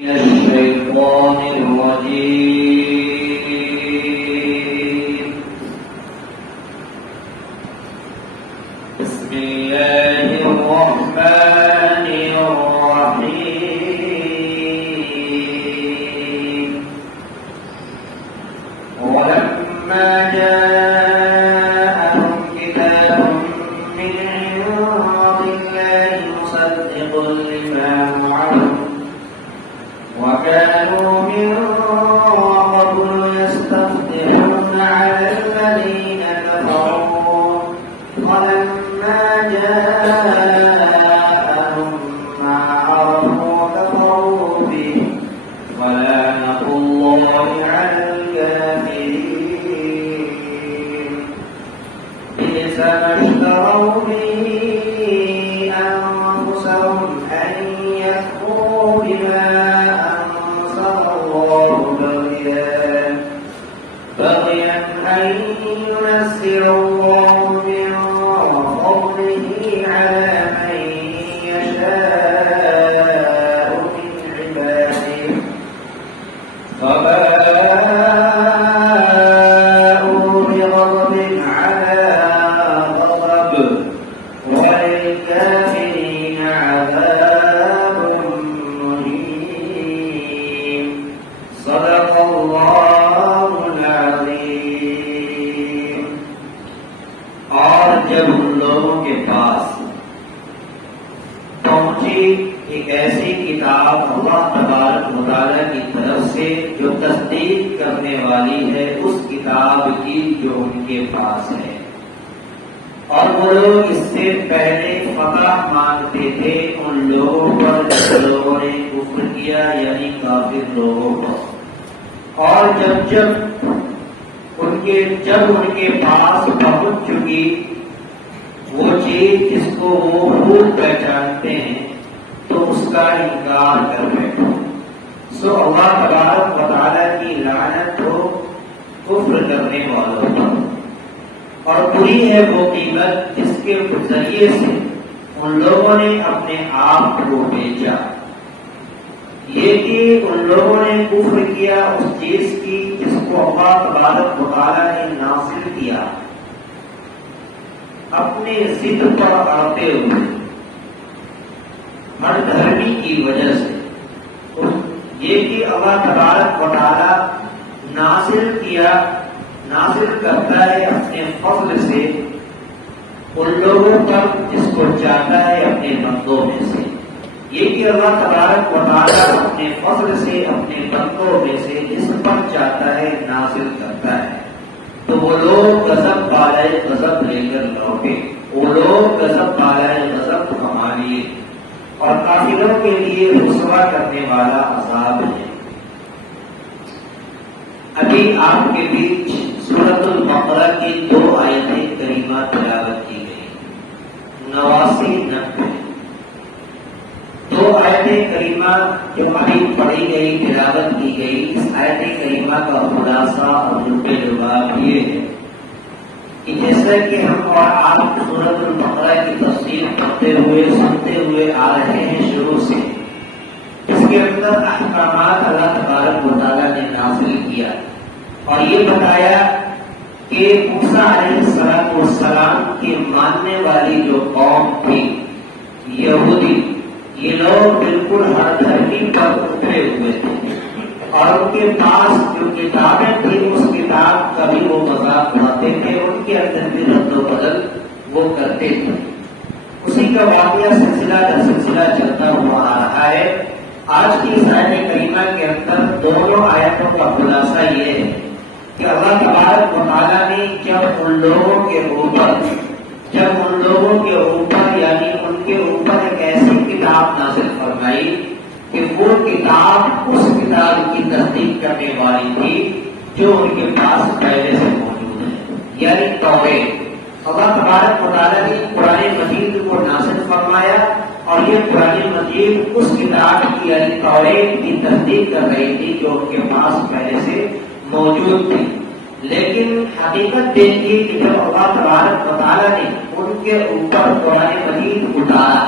الشيطان الرجيم. بسم الله الرحمن الرحيم. ولما جاءهم كتاب من عند الله مصدق لما معهم وكانوا من قبل يستفتحون على الذين كفروا ولما جاءهم ما عرفوا كفروا به ولعنة الله على الكافرين. بئس ما اشتروا به أنفسهم أن يكفروا بما بغيا أن ينزل الله من فضله على من يشاء من عباده فباءوا بغضب على غضب وللكافرين عذاب مهين. صدق الله. اور جب ان لوگوں کے پاس پہنچی ایک ایسی کتاب اللہ تبارک و تعالیٰ کی طرف سے جو تصدیق کرنے والی ہے اس کتاب کی جو ان کے پاس ہے، اور وہ لوگ اس سے پہلے فتح مانگتے تھے ان لوگوں پر جن لوگوں نے کفر کیا، یعنی کافر لوگوں پر، اور جب ان کے پاس پہنچ چکی وہ چیز جس کو وہ خوب پہچانتے ہیں تو اس کا انکار کر بیٹھو. سو اللہ تبارک و تعالیٰ کی لعنت ہو کفر کرنے والوں پر، اور بری ہے وہ قیمت جس کے ذریعے سے ان لوگوں نے اپنے آپ کو بیچا. یہ کہ ان لوگوں نے کفر کیا اس چیز کی جس کو اللہ تبارک و تعالیٰ نے نازل کیا اپنے ضد پر آتے ہوئے ہر دھرمی کی وجہ سے. یہ کہ اللہ تبارک و تعالیٰ نازل کرتا ہے اپنے فضل سے ان لوگوں پر جس کو چاہتا ہے اپنے بندوں میں سے. یہ کہ اللہ تبارک و تعالیٰ اپنے فضل سے اپنے بندوں میں سے جس پر چاہتا ہے نازل کرتا ہے. تو وہ لوگ غضب بالائے غضب لے کر لوٹے، وہ لوگ غضب بالائے غضب کما لیے، اور کافروں کے لیے رسوا کرنے والا عذاب ہے. ابھی آپ کے بیچ سورۃ البقرہ کی 2 آیتیں کریمہ تلاوت کی گئی، 89-90. 2 آیتیں کریمہ جو ابھی پڑھی گئی، تلاوت کی گئی، اس آیت کریمہ کا خلاصہ اور لبِ لباب یہ ہے کہ جیسا کہ ہم اور آپ سورۃ البقرہ کی تفسیر پڑھتے ہوئے سنتے ہوئے آ رہے ہیں شروع سے، اس کے اندر احکامات اللہ تبارک و تعالیٰ نے نازل کیا اور یہ بتایا کہ موسیٰ علیہ السلام کے ماننے والی جو قوم تھی یہودی، یہ لوگ بالکل ہر دھرمی پر اترے ہوئے تھے، اور ان کے پاس جو کتابیں تھیں اس کتاب کا بھی وہ مذاق اڑاتے تھے، ان کے اندر بھی رد و بدل وہ کرتے تھے. اسی کا واقعہ سلسلہ در سلسلہ چلتا ہوا آ رہا ہے. آج کی اس آیت کریمہ کے اندر دونوں آیتوں کا خلاصہ یہ ہے کہ اللہ تبارک و تعالیٰ نے جب ان لوگوں کے اوپر یعنی ان کے اوپر ایک ایسی کتاب نازل فرمائی کہ وہ کتاب اس کتاب کی تصدیق کرنے والی تھی جو ان کے پاس پہلے سے موجود ہے، یعنی توریت. اللہ تبارک و تعالیٰ نے قرآن مجید کو نازل فرمایا اور یہ قرآن مجید اس کتاب کی یعنی توریت کی تصدیق کر رہی تھی جو ان کے پاس پہلے سے موجود تھی. لیکن حقیقت دیکھیے کہ جب اللہ تبارک و تعالیٰ نے ان کے اوپر قرآن مجید اتارا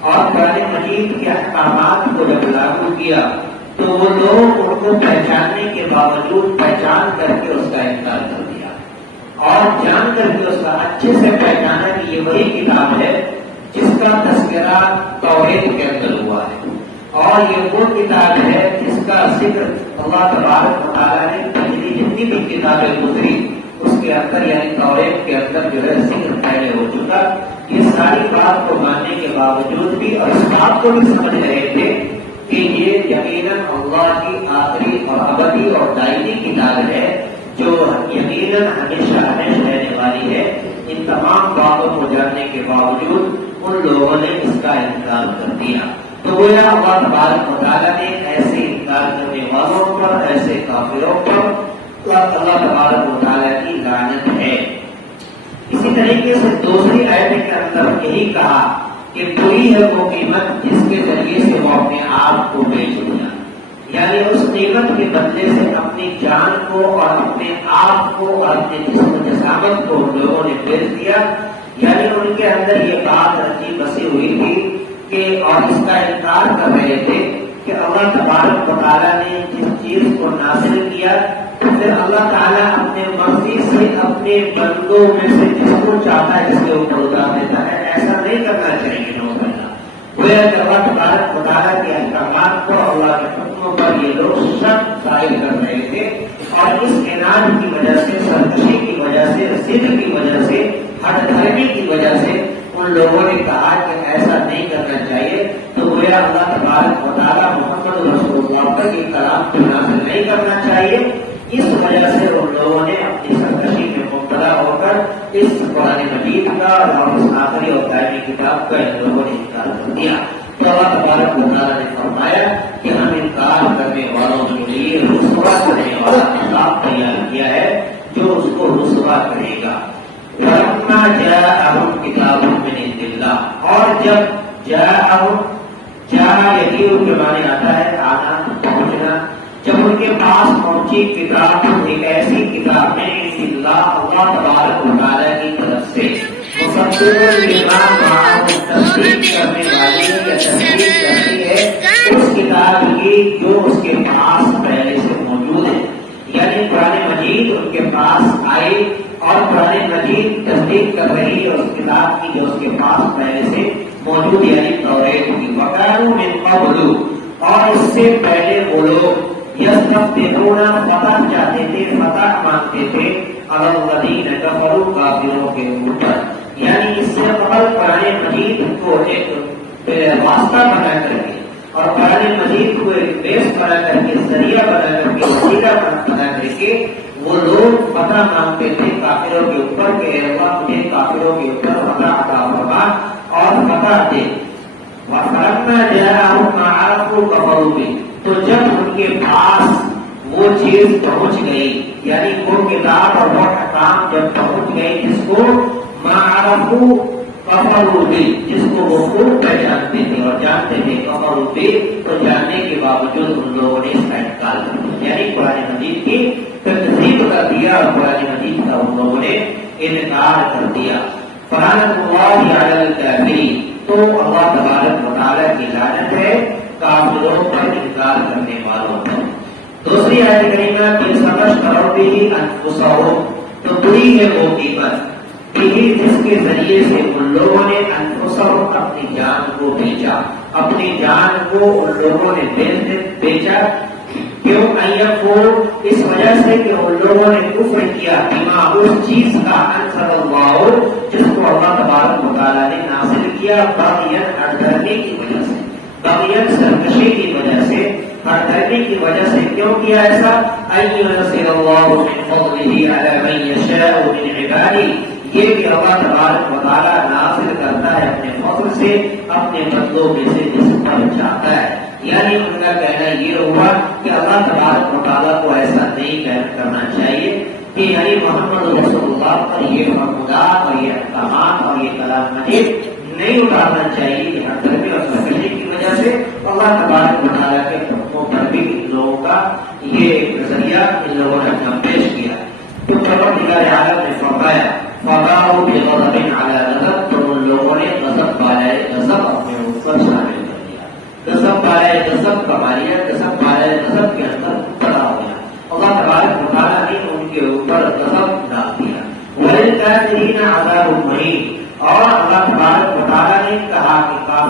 اور قرآن مجید کے احکامات کو جب لاگو کیا تو وہ لوگ ان کو پہچاننے کے باوجود پہچان کر کے اس کا انکار کر دیا اور جان کر کے اس کا اچھے سے پہچانا کہ یہ وہی کتاب ہے جس کا تذکرہ توحید کے اندر ہوا ہے اور یہ وہ کتاب ہے جس کا ذکر اللہ تبارک و تعالیٰ نے پچھلی جتنی بھی کتابیں گزری اس کے اندر یعنی توحید کے اندر جو ہے ذکر پہلے ہو چکا. یہ ساری بات کو ماننے کے باوجود بھی اور اس بات کو بھی سمجھ رہے تھے کہ یہ یقیناً اللہ کی آخری اور ابدی اور دائمی کتاب ہے جو یقیناً ہمیشہ ہمیشہ رہنے والی ہے. ان تمام باتوں کو جاننے کے باوجود ان لوگوں نے اس کا انکار کر دیا. تو گویا اللہ تبارک و تعالیٰ نے ایسے انکار کرنے والوں پر ایسے کافروں پر اللہ تبارک و تعالیٰ کی لعنت ہے. اسی طریقے سے دوسری آیت کے اندر یہی کہا کہ کوئی ہے وہ قیمت جس کے ذریعے سے وہ اپنے آپ کو بیچ دیا, یعنی اس قیمت کے بدلے سے اپنی جان کو اور اپنے آپ کو اور اپنے جسم و جسامت کو ان لوگوں نے بیچ دیا. یعنی ان کے اندر یہ بات رچی بسی ہوئی تھی کہ اور اس کا انکار کر رہے تھے کہ اللہ تبارک و تعالیٰ نے جس چیز کو نازل کیا تو پھر اللہ تعالیٰ اپنے مرضی سے اپنے بندوں میں سے جس کو چاہتا ہے جس کے اوپر اتار دیتا ہے. ایسا نہیں کرنا چاہیے. گویا کہ اللہ تبارک و تعالیٰ کے احکامات کو اللہ کے حکموں پر یہ لوگ شک ظاہر کر رہے تھے اور اس عناد کی وجہ سے, سرکشی کی وجہ سے, ضد کی وجہ سے, ہٹ دھرمی کی وجہ سے ان لوگوں نے کہا کہ ایسا نہیں کرنا چاہیے. تو گویا اللہ تبارک و تعالیٰ محمد رسول اللہ تک یہ کلام کو نازل نہیں کرنا چاہیے. اس وجہ سے ان لوگوں نے اپنی سرکشی میں مبتلا ہو کر اس قرآن مجید کا اور اس آخری اور دائمی کتاب کا ان لوگوں نے انکار کر دیا. تو اللہ تبارک و تعالیٰ نے فرمایا کہ ہم انکار کرنے والوں کے لیے رسوا کرنے والا عذاب تیار کیا ہے جو اس کو رسوا کرے گا. فَلَمَّا جَاءَهُمْ كِتَابٌ مِّنْ عِندِ اللَّهِ, اور جب جاء یقین کے معنی آتا ہے آنا, پہنچنا. جب ان کے پاس پہنچی کتاب, ایک ایسی کتاب ہے اللہ تبارک و تعالیٰ کی طرف سے تصدیق کرنے والی یا تصدیق کرتی ہے اس کتاب کی جو اس کے پاس پہلے سے موجود ہے. یعنی قرآن مجید ان کے پاس آئی اور قرآن مجید تصدیق کر رہی ہے اس کتاب کی جو اس کے پاس پہلے سے موجود یعنی توریت کی. وَكَانُوا مِن قَبْلُ, اور اس سے پہلے وہ لوگ یستفتحون فتح چاہتے تھے, فتح مانگتے تھے علی الذین کفروا, کافروں کے اوپر. یعنی اس سے قبل قرآن مجید کو ایک واسطہ بنا کر کے اور قرآن مجید کو ایک بیس بنا کر کے, ذریعہ بنا کر کے, وسیلہ بنا کر کے وہ لوگ فتح مانگتے تھے کافروں کے اوپر کہ اے اللہ مجھے کافروں کے اوپر فتح عطا فرما اور فتح دے. وَفَلَمَّا جَاءَهُم مَّا عَرَفُوا كَفَرُوا بِهِ, تو جب ان کے پاس وہ چیز پہنچ گئی یعنی وہ کتاب اور وہ احکام جب پہنچ گئی جس کو معرفو کفروا بہ, جس کو وہ خوب پہچانتے تھے اور جانتے تھے, کفروا بہ, تو جاننے کے باوجود ان لوگوں نے اس کا انکار کر دیا یعنی قرآن مجید کی تکذیب کر دیا اور قرآن مجید کا ان لوگوں نے انکار کر دیا. فلعنۃ اللہ علی الکافرین, تو اللہ تبارک و تعالیٰ کی لعنت ہے کافروں پر, انکار کرنے والوں پر. دوسری آیت کریمہ کی سمجھ کرو بھی انفسہم, تو بری ہے وہ قیمت بھی جس کے ذریعے سے ان لوگوں نے انفسہم اپنی جان کو بیچا, اپنی جان کو ان لوگوں نے بیچا. کیوں؟ اس وجہ سے کہ ان لوگوں نے کفر کیا بما, اس چیز کا انزل اللہ جس کو اللہ تبارک و تعالیٰ نے نازل کیا, باغیاً ہٹ دھرمی کی وجہ سے, باغیاً سرکشی کی وجہ سے, ہٹ دھرمی کی وجہ سے. کیوں کیا ایسا؟ اَيُّنَزِّلَ اللَّهُ مِن فَضْلِهِ عَلَى مَن يَشَاءُ مِنْ عِبَادِهِ, یہ کہ اللہ تبارک و تعالیٰ نازل کرتا ہے اپنے فضل سے اپنے بندوں میں سے جس پر چاہتا ہے. یعنی ان کا کہنا یہ ہوا کہ اللہ تبارک و تعالیٰ کو ایسا نہیں کرنا چاہیے کہ یعنی محمد رسول اللہ پر یہ فرمودات اور یہ احکامات اور یہ کلام مجید نہیں اتارنا چاہیے کہ ہر دھرمی اور سرکشی کی وجہ سے اللہ تبارک و تعالیٰ کے حکموں پر بھی ان لوگوں کا یہ ایک نظریہ ان لوگوں نے اپنا پیش کیا. تو پروردگار عالم نے فرمایا فَبَاءُوا بِغَضَبٍ عَلَىٰ غَضَبٍ, تو ان لوگوں نے غضب والے غضب اپنے اوپر شامل کر دیا. غضب والے غضب کا ماریہ, غضب والے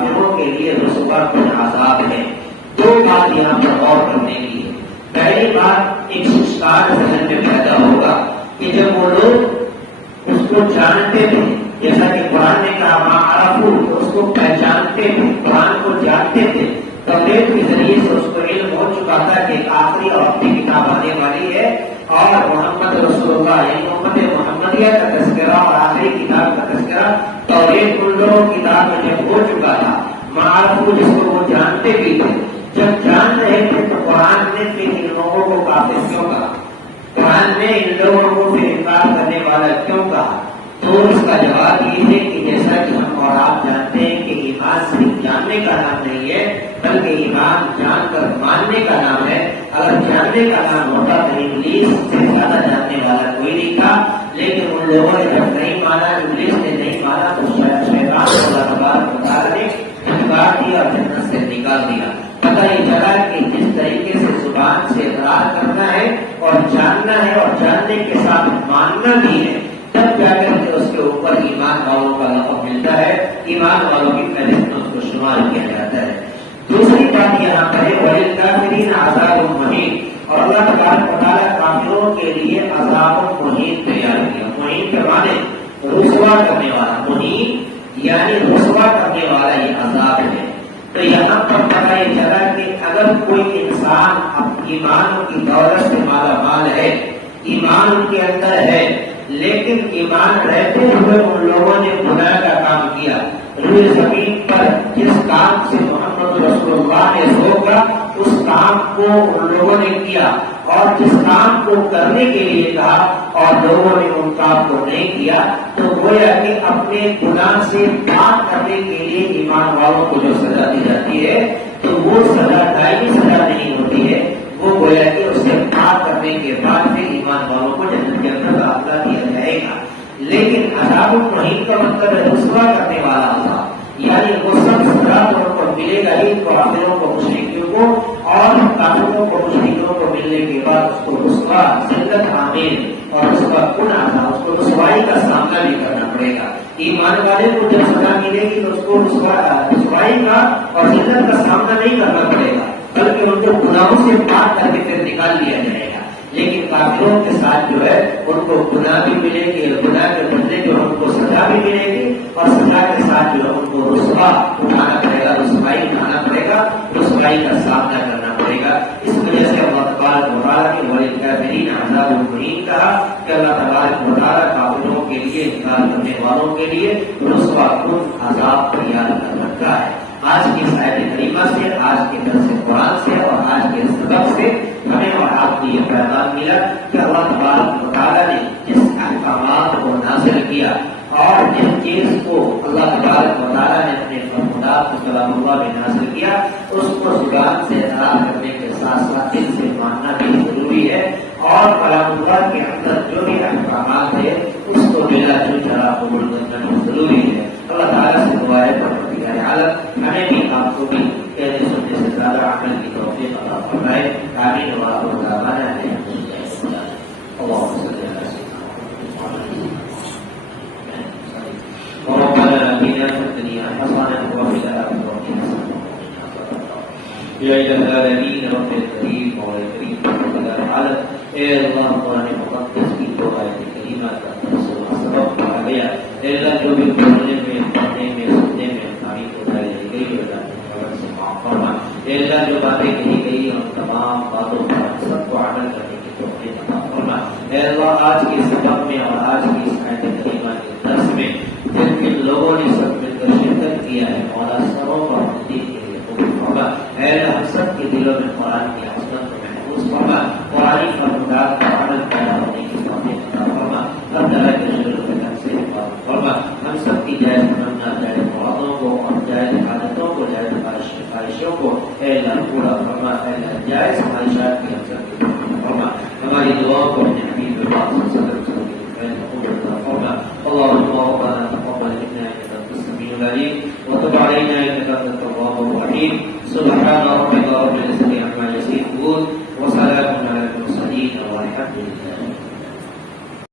کافروں کے لیے رسوا کن عذاب ہے۔ دو بات یہاں پر غور کرنے کی ہے۔ پہلی بات، ایک شکار ذہن میں پیدا ہوگا کہ جب وہ لوگ اس کو جانتے تھے، جیسا کہ قرآن نے کہا مَا عَرَفُوا، اس کو پہچانتے تھے، قرآن کو جانتے تھے، توریت کے ذریعے سے اس کو علم ہو چکا تھا کہ آخری اور اپنی کتاب آنے والی ہے اور محمد رسول اللہ یعنی امت محمدیہ کا تذکرہ اور آخری کتاب کا تذکرہ توریت ان لوگوں کی کتاب میں جب ہو چکا تھا، معرفو جس کو وہ جانتے بھی تھے، جب جان رہے تھے تو قرآن نے پھر ان لوگوں کو کافر کیوں کہا؟ قرآن نے ان لوگوں کو پھر انکار کرنے والا کیوں کہا؟ تو اس کا جواب یہ ہے کہ جیسا کہ ہم اور آپ جانتے ہیں کہ ایمان صرف جاننے کا نام نہیں ہے بلکہ ایمان جان کر ماننے کا نام ہے۔ اگر جاننے کا نام ہوتا تو ابلیس سے زیادہ جاننے والا کوئی نہیں تھا، لیکن ان لوگوں نے جب نہیں مانا، ابلیس نے نہیں مانا تو شیطان کو اللہ تبارک و تعالی نے انکار دیا اور جنت سے نکال دیا۔ پتہ یہ چلا کہ جس طریقے سے زبان سے اقرار کرنا ہے اور جاننا ہے اور جاننے کے ساتھ ماننا بھی ہے، تب جا کر کے اس کے اوپر ایمان والوں کا لقب ملتا ہے، ایمان والوں کی فہرست میں اس کو شمار کیا جاتا ہے۔ دوسری بات یہاں پر ہے وَلِلْكَافِرِينَ عَذَابٌ مُّهِينٌ، اور اللہ تبارک و تعالیٰ کافروں کے لیے عذاب مہین تیار کیا۔ مہین کے معنی رسوا کرنے والا، مہین یعنی رسوا کرنے والا یہ عذاب ہے۔ تو یہاں پر پتہ یہ چلا کہ اگر کوئی انسان ایمان کی دولت سے مالا مال ہے، ایمان ان کے اندر ہے، لیکن ایمان رہتے ہوئے ان لوگوں نے گناہ کا کام کیا، روئے زمین پر جس کام سے محمد رسول اللہ نے روکا اس کام کو ان لوگوں نے کیا، اور جس کام کو کرنے کے لیے کہا اور لوگوں نے ان کام کو نہیں کیا، تو گویا کہ اپنے گناہ سے پاک کرنے کے لیے ایمان والوں کو جو سزا دی جاتی ہے تو وہ سزا دائمی سزا نہیں ہوتی ہے، وہ گویا کہ اس سے پاک کرنے کے بعد پھر ایمان والوں کو جنت کے اندر داخلہ دیا جائے گا۔ لیکن عذاب مہین کا مطلب ہے رسوا کرنے والا عذاب، یعنی وہ سب سزا طور پر ملے گا ہی کافروں کو، مشرکوں کو، اور کافروں کو مشرکوں کو ملنے کے بعد اس کو رسوا، ذلت عامل اور رسوا کن عذاب، اس کو رسوائی کا سامنا بھی کرنا پڑے گا۔ ایمان والے کو جب سزا ملے گی تو اس کو رسوائی کا اور ذلت کا سامنا نہیں کرنا پڑے گا، بلکہ ان کو گناہوں سے پاک کر کے پھر نکال دیا جائے گا۔ لیکن کافروں کے ساتھ جو ہے ان کو گناہ بھی ملے گی، گناہ کے بدلے جو ان کو سزا بھی ملے گی، اور سزا کے ساتھ جو ان کو رسوا اٹھانا پڑے گا، رسوائی اٹھانا پڑے گا، رسوائی کا سامنا کرنا پڑے گا۔ اس وجہ سے اللہ تبارک و تعالیٰ نے وَلِلْكَافِرِينَ عَذَابٌ مُّهِينٌ کہا کہ اللہ تبارک و تعالیٰ کافروں کے لیے، انکار کرنے والوں کے لیے رسوا کن عذاب تیار کر رکھا ہے۔ آج کی اس آیت کریمہ سے، آج کے درس قرآن سے اور آج کے سبق سے ہمیں اور آپ کو یہ پیغام ملا کہ اللہ تبارک و تعالیٰ نے جس احکامات کو نازل کیا اور جس چیز کو اللہ تبارک و تعالیٰ نے اپنے فرمودات کو کلام اللہ میں نازل کیا، اس کو زبان سے اقرار کرنے کے ساتھ ساتھ دل سے ماننا بھی ضروری ہے، اور کلام اللہ کے اندر جو بھی احکامات ہے اس کو بلا چوچرا قبول کرنا بھی ضروری ہے۔ اللہ تعالیٰ سے دعا ہے پروردگار عالم ہمیں بھی آپ کو بھی کہنے سننے سے زیادہ عمل کی توفیق عطا فرمائے۔ آمین و آخر دعوانا الحمدللہ۔ اللهم صل على سيدنا محمد وربنا آتنا في الدنيا حسنة وفي الآخرة حسنة يا إله العالمين رب الكريم مولا الكريم پروردگار عالم، اے اللہ قرآن مقدس کی دو آیت کریمہ کا تفسیر سبق پڑھا گیا، اے اللہ جو بھی پڑھنے میں، پڑھنے میں، سننے میں ہماری کوتاہی رہ گئی اللہ سے معاف فرما۔ اے اللہ جو باتیں کہی گئی ان تمام باتوں پر سب کو عمل کرنے کی توفیق عطا فرما۔ اے اللہ آج کے سبق میں اور آج کی اس آیت کریمہ کے درس میں جن جن لوگوں نے سب مل کر شرکت کیا ہے مولا سروں پر تحقیق کے لیے قبول فرما۔ اے اللہ ہم سب کے دلوں میں قرآن کی حسنت کو محفوظ فرما، قرآن فرمودات پر عمل پیدا ہونے کی توفیق عطا فرما، ہر طرح کے شر و فتن سے حفاظت فرما۔ ہم سب کی جائز تمنا، جائز مرادوں کو اور جائز حاجتوں کو، جائز خواہشوں کو اے اللہ پورا فرما۔ اے اللہ جائز خواہشات کی ہم سب کی توفیق فرما، ہماری دعاؤں کو اپنے حبیب پاک صلی اللہ علیہ وسلم کی خیر قبول عطا فرما۔ اللهم ربنا تقبل منا انك انت السميع العليم وتب علينا انك انت التواب الرحيم۔ سبحان ربك رب العزة عما يصفون وسلام على المرسلين والحمد لله۔